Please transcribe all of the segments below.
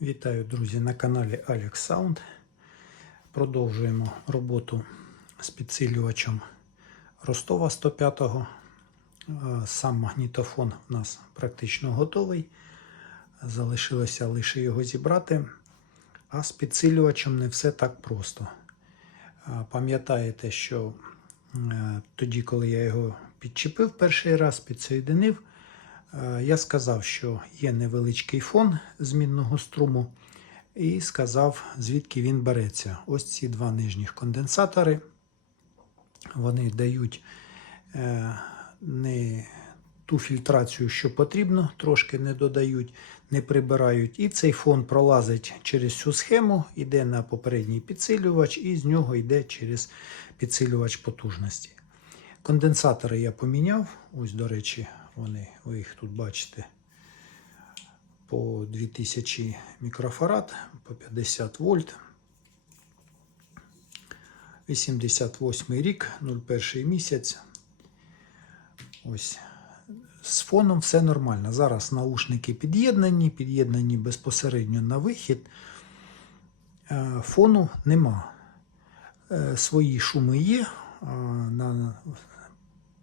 Вітаю, друзі, на каналі Alex Sound. Продовжуємо роботу з підсилювачем Ростова 105-го. Е, Сам магнітофон у нас практично готовий. Залишилося лише його зібрати. А з підсилювачем не все так просто. Е, Пам'ятаєте, що е, тоді, коли я його підчепив перший раз, підсоєдинив, Я сказав, що є невеличкий фон змінного струму, і сказав, звідки він береться. Ось ці два нижніх конденсатори. Вони дають е, не ту фільтрацію, що потрібно, трошки не додають, не прибирають. І цей фон пролазить через цю схему, йде на попередній підсилювач, і з нього йде через підсилювач потужності. Конденсатори я поміняв. Ось, до речі, вони, ви їх тут бачите, по 2000 мікрофарад, по 50 вольт. 88 рік, 01 місяць. Ось. З фоном все нормально. Зараз наушники під'єднані, під'єднані безпосередньо на вихід. Е, Фону нема. Е, Свої шуми є. На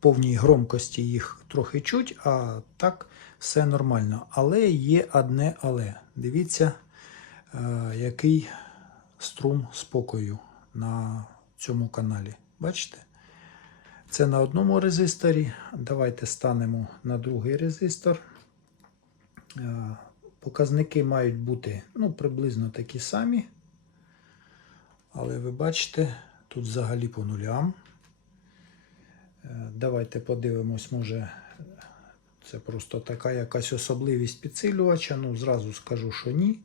повній громкості їх трохи чуть, а так все нормально. Але є одне але. Дивіться, е, який струм спокою на цьому каналі. Бачите? Це на одному резисторі. Давайте станемо на другий резистор. Е, Показники мають бути ну, приблизно такі самі. Але ви бачите, тут взагалі по нулям. Е, Давайте подивимось, може це просто така якась особливість підсилювача. Ну, зразу скажу, що ні.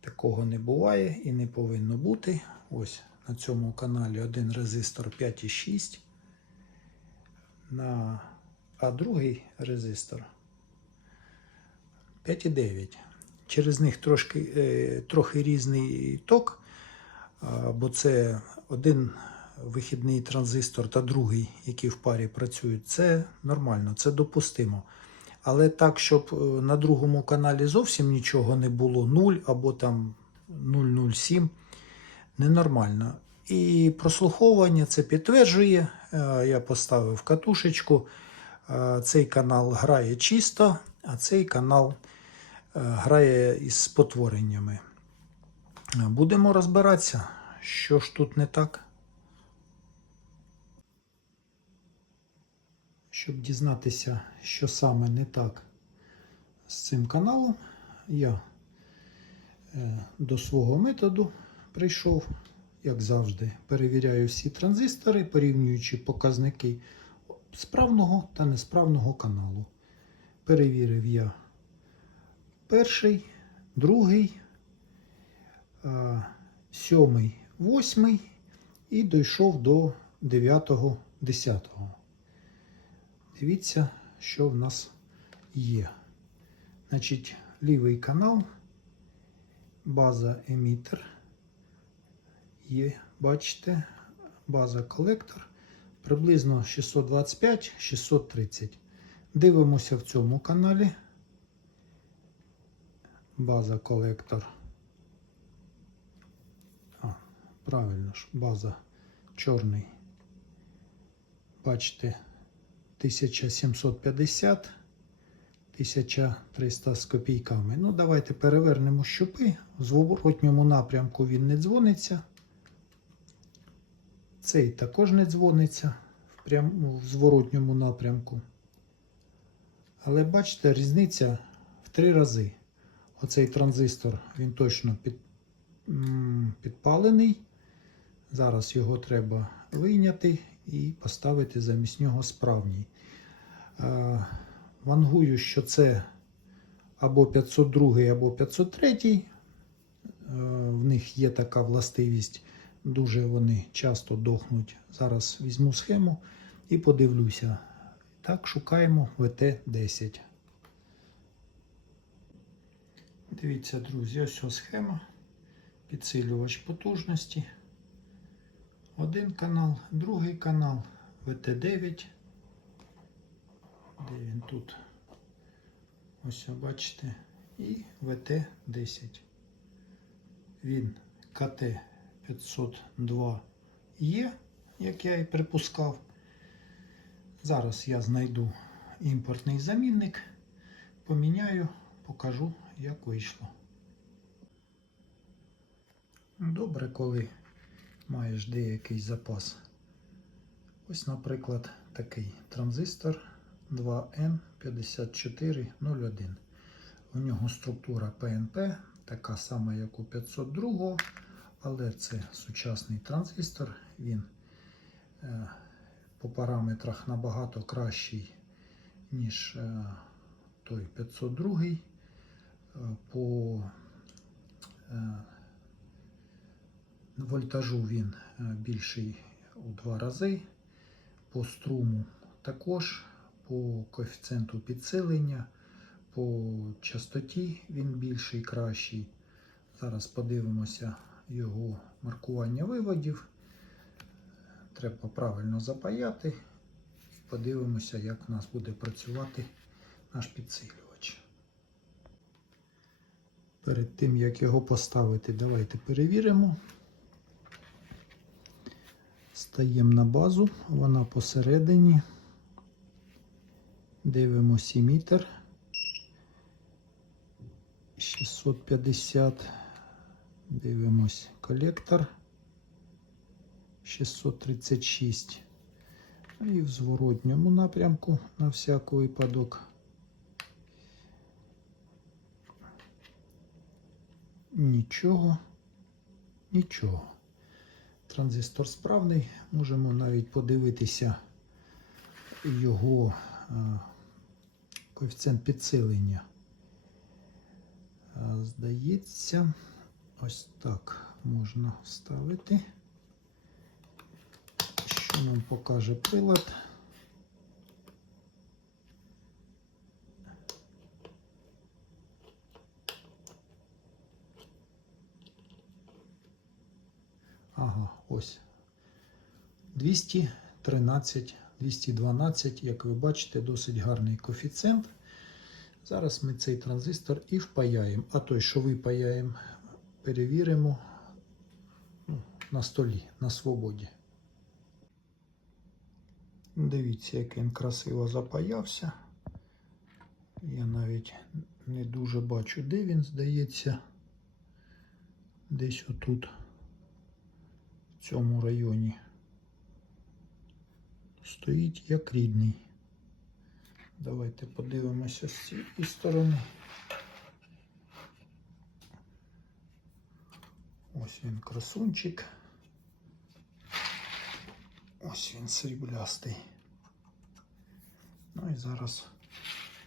Такого не буває і не повинно бути. Ось на цьому каналі один резистор 5,6. На... А другий резистор 5,9. Через них трошки, е, трохи різний ток, бо це один вихідний транзистор та другий, які в парі працюють, це нормально, це допустимо. Але так, щоб е, на другому каналі зовсім нічого не було, 0 або там 0,07, ненормально. І прослуховування це підтверджує. Е, Я поставив катушечку. Е, Цей канал грає чисто, а цей канал грає із спотвореннями. Будемо розбиратися, що ж тут не так. Щоб дізнатися, що саме не так з цим каналом, я е, до свого методу прийшов, як завжди, перевіряю всі транзистори, порівнюючи показники справного та несправного каналу. Перевірив я перший, другий, е, сьомий, восьмий і дійшов до дев'ятого, десятого. Дивіться, що в нас є. Значить, лівий канал, база емітер. Є, бачите, база колектор. Приблизно 625-630. Дивимося в цьому каналі. База колектор. А, правильно ж, база чорний. Бачите, 1750, 1300 з копійками. Ну, давайте перевернемо щупи. В зворотньому напрямку він не дзвониться. Цей також не дзвониться в, прям, в зворотньому напрямку. Але бачите, різниця в три рази. Оцей транзистор він точно під, підпалений. Зараз його треба вийняти і поставити замість нього справній. Е, Вангую, що це або 502, або 503. Е, В них є така властивість. Дуже вони часто дохнуть. Зараз візьму схему і подивлюся. Так, шукаємо ВТ-10. Дивіться, друзі, ось схема. Підсилювач потужності. Один канал, другий канал, ВТ9. Де він тут? Ось бачите. І ВТ10. Він КТ-502 є, як я і припускав. Зараз я знайду імпортний замінник, поміняю, покажу, як вийшло. Добре, коли маєш деякий запас. Ось, наприклад, такий транзистор 2N5401. У нього структура PNP, така сама, як у 502, але це сучасний транзистор. Він е, по параметрах набагато кращий, ніж е, той 502. Е, по вольтажу він е, більший у два рази. По струму також, по коефіцієнту підсилення, по частоті він більший, кращий. Зараз подивимося його маркування виводів. Треба правильно запаяти. Подивимося, як в нас буде працювати наш підсилювач. Перед тим, як його поставити, давайте перевіримо. Стаємо на базу, вона посередині. Дивимося емітер. 650. Дивимось колектор. 636. І в зворотньому напрямку на всяк випадок. Нічого. Нічого. Транзистор справний, можемо навіть подивитися його е, коефіцієнт підсилення. Е, Здається, ось так можна вставити. Що нам покаже прилад? Ага, ось. 213, 212, як ви бачите, досить гарний коефіцієнт. Зараз ми цей транзистор і впаяємо. А той, що випаяємо, перевіримо ну, на столі, на свободі. Дивіться, як він красиво запаявся. Я навіть не дуже бачу, де він здається. Десь отут в цьому районі стоїть як рідний. Давайте подивимося з цієї сторони. Ось він красунчик. Ось він сріблястий. Ну і зараз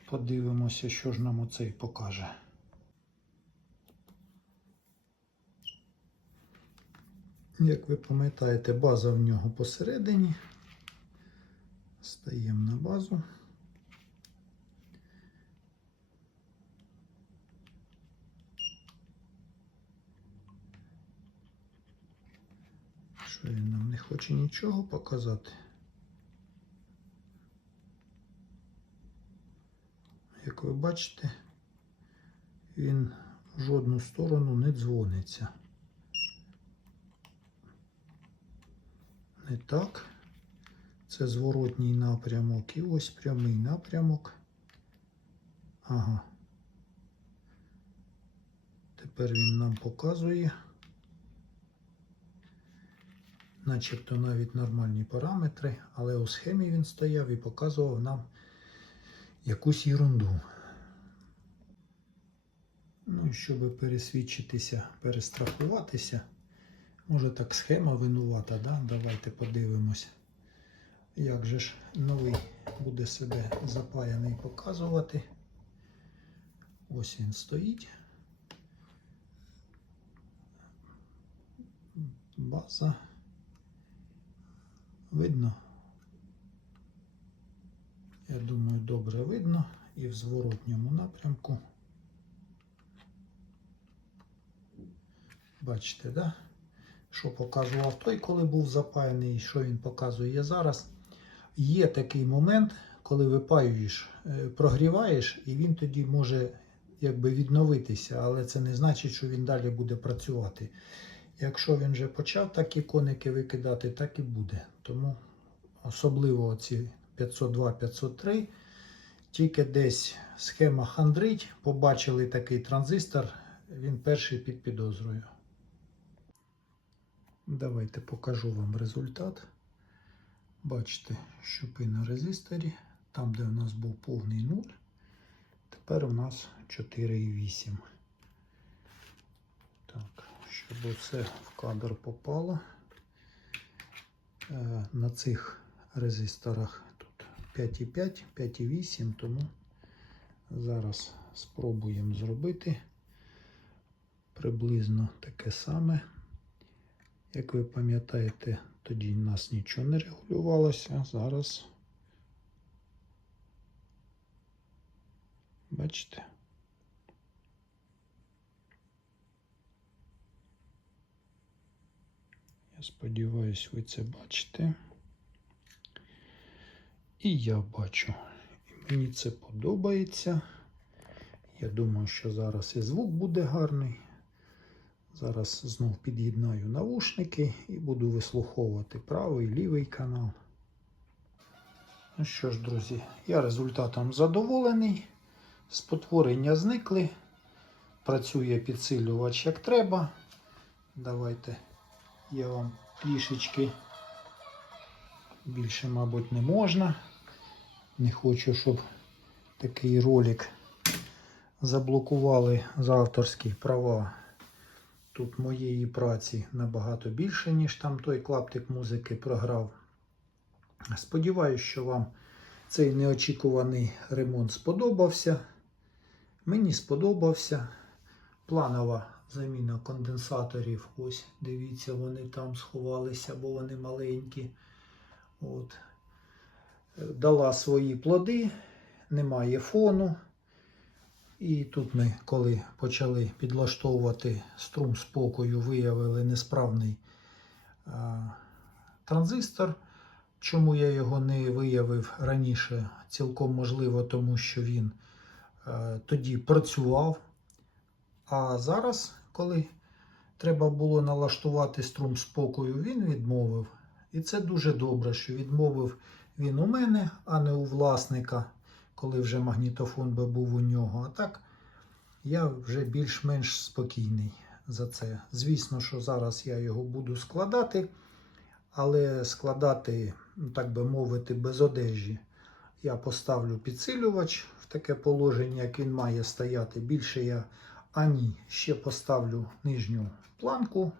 подивимося, що ж нам оцей покаже. Як ви пам'ятаєте, база в нього посередині. Стаємо на базу. Що він нам не хоче нічого показати? Як ви бачите, він в жодну сторону не дзвониться. Не так. Це зворотній напрямок і ось прямий напрямок. Ага. Тепер він нам показує. Начебто навіть нормальні параметри, але у схемі він стояв і показував нам якусь ерунду. Ну і щоб пересвідчитися, перестрахуватися, може так схема винувата, да? Давайте подивимось, як же ж новий буде себе запаяний показувати. Ось він стоїть. База. Видно? Я думаю, добре видно і в зворотньому напрямку. Бачите, да? Що показував той, коли був запаяний, що він показує зараз. Є такий момент, коли випаюєш, е, прогріваєш, і він тоді може якби відновитися, але це не значить, що він далі буде працювати. Якщо він вже почав такі коники викидати, так і буде. Тому особливо ці 502-503, тільки десь схема хандрить, побачили такий транзистор, він перший під підозрою. Давайте покажу вам результат. Бачите, щупи на резисторі, там, де у нас був повний 0, тепер у нас 4,8. Так, щоб все в кадр попало. Е, На цих резисторах тут 5,5, 5,8, тому зараз спробуємо зробити приблизно таке саме. Як ви пам'ятаєте, тоді в нас нічого не регулювалося. Зараз. Бачите? Я сподіваюся, ви це бачите. І я бачу. Мені це подобається. Я думаю, що зараз і звук буде гарний. Зараз знов під'єднаю навушники і буду вислуховувати правий лівий канал. Ну що ж, друзі, я результатом задоволений. Спотворення зникли. Працює підсилювач як треба. Давайте я вам трішечки більше, мабуть, не можна. Не хочу, щоб такий ролик заблокували за авторські права. Тут моєї праці набагато більше, ніж там той клаптик музики програв. Сподіваюсь, що вам цей неочікуваний ремонт сподобався. Мені сподобався. Планова заміна конденсаторів. Ось, дивіться, вони там сховалися, бо вони маленькі. От. Дала свої плоди, немає фону. І тут ми, коли почали підлаштовувати струм спокою, виявили несправний а, транзистор. Чому я його не виявив раніше? Цілком можливо, тому що він а, тоді працював. А зараз, коли треба було налаштувати струм спокою, він відмовив. І це дуже добре, що відмовив він у мене, а не у власника коли вже магнітофон би був у нього. А так я вже більш-менш спокійний за це. Звісно, що зараз я його буду складати, але складати, ну, так би мовити, без одежі. Я поставлю підсилювач в таке положення, як він має стояти. Більше я ані ще поставлю нижню планку,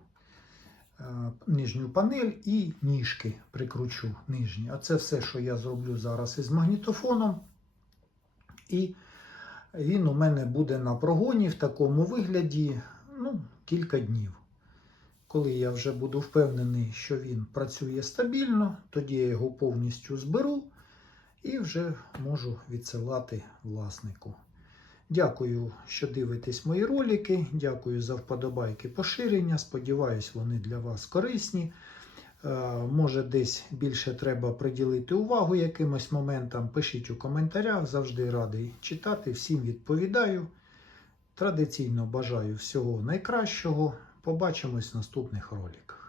е, нижню панель і ніжки прикручу нижні. А це все, що я зроблю зараз із магнітофоном. І він у мене буде на прогоні в такому вигляді ну, кілька днів. Коли я вже буду впевнений, що він працює стабільно, тоді я його повністю зберу і вже можу відсилати власнику. Дякую, що дивитесь мої ролики. Дякую за вподобайки поширення. Сподіваюсь, вони для вас корисні. Е, Може, десь більше треба приділити увагу якимось моментам. Пишіть у коментарях, завжди радий читати. Всім відповідаю. Традиційно бажаю всього найкращого. Побачимось в наступних роликах.